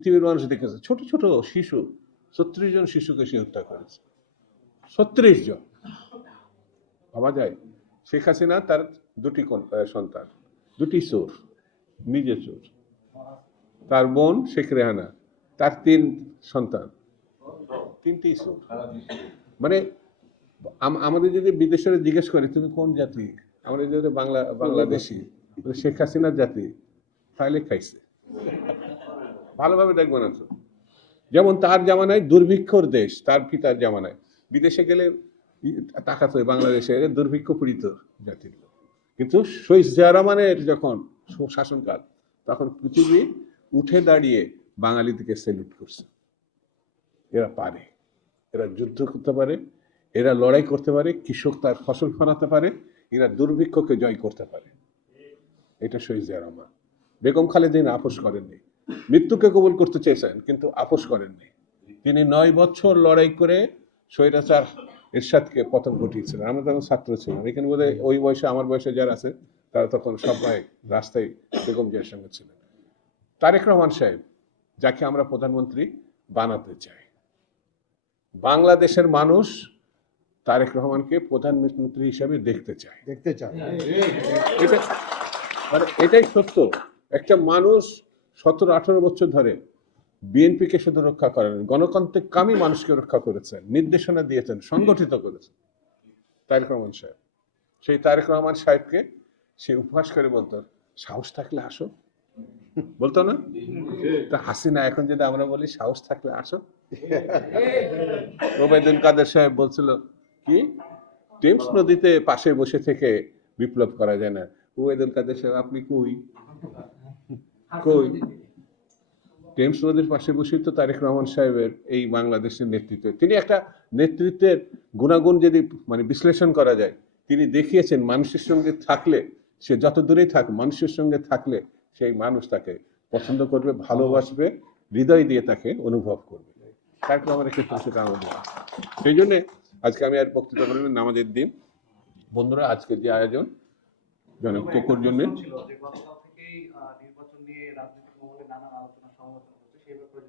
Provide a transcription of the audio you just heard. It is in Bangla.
পৃথিবীর মানুষ দেখেছে ছোট ছোট শিশু, 36 জন শিশুকে সে হত্যা করেছে। 36 জন। ভাবা যায়? শেখ হাসিনা তার দুটি সন্তান, দুটি চোর, নিজে চোর। তার বোন শেখ রেহানা, তার 3 সন্তান, 3টি চোর। মানে আমাদের যদি বিদেশের জিজ্ঞেস করে তুমি কোন জাতি, আমরা যদি বাংলাদেশি, শেখ হাসিনার জাতি, তাহলে খাইছে। ভালোভাবে দেখবো না তো। যেমন তার জামানায় দুর্ভিক্ষর দেশ, তার পিতার জামানায় বিদেশে গেলে টাকা তো বাংলাদেশে দুর্ভিক্ষ পীড়িত জাতির লোক। কিন্তু শহীদ জিয়া রহমানের যখন শাসনকাল, তখন পৃথিবী উঠে দাঁড়িয়ে বাঙালিদেরকে সেলুট করছে। এরা পারে, এরা যুদ্ধ করতে পারে, এরা লড়াই করতে পারে, কৃষক তার ফসল ফলাতে পারে, এরা দুর্ভিক্ষকে জয় করতে পারে। এটা শহীদ জিয়া রহমান। বেগম খালেদা আপোষ করেননি, মৃত্যুকে কবুল করতে চেয়েছেন কিন্তু আপোষ করেননি। তিনি 9 বছর লড়াই করে স্বৈরাচার এরশাদকে পতন ঘটিয়েছিলেন। আমরা তখন ছাত্র ছিলাম, এখানে বোধহয় ওই বয়সে আমার বয়সে যারা আছে তারা তখন সবাই রাস্তায় বেগম জিয়ার সঙ্গে ছিলেন। তারেক রহমান সাহেব, যাকে আমরা প্রধানমন্ত্রী বানাতে চাই, বাংলাদেশের মানুষ তারেক রহমানকে প্রধানমন্ত্রী হিসাবে দেখতে চায়। এটাই সত্য। একটা মানুষ 17-18 বছর ধরে বিএনপিকে শুধু রক্ষা করেন, গণতান্ত্রিক কামী মানুষকে রক্ষা করেছেন, নির্দেশনা দিয়েছেন, সংগঠিত করেছেন তারেক রহমান সাহেব। সেই তারেক রহমান সাহেবকে সে উপহাস করে বলতো, সাহস থাকলে আসো, বলতো না? তা হাসিনা এখন যদি আমরা বলি সাহস থাকলে আসো। ওবায়দুল কাদের সাহেব বলছিল কি, টেমস নদীতে পাশে বসে থেকে বিপ্লব করা যায় না। ওবায়দুল কাদের সাহেব আপনি কই কই? টেমস নদীর পাশে বসে তো তারেক রহমান সাহেবের এই বাংলাদেশের নেতৃত্বে, তিনি একটা নেতৃত্বের গুণাগুণ যদি বিশ্লেষণ করা যায়, তিনি দেখিয়েছেন মানুষের সঙ্গে থাকলে, সে যত দূরেই থাক, মানুষের সঙ্গে থাকলে সেই মানুষ তাকে পছন্দ করবে, ভালোবাসবে, হৃদয় দিয়ে তাকে অনুভব করবে। তারেক রহমানের ক্ষেত্রে সেটা আমাদের। সেই জন্যে আজকে আমি আর বক্তৃতা করি না, নামাজের দিন। বন্ধুরা, আজকে যে আয়োজন জনাব কোকোর জন্য, নির্বাচন নিয়ে রাজনৈতিক মহলে নানান আলোচনা সমালোচনা হচ্ছে, সেই ব্যাপারে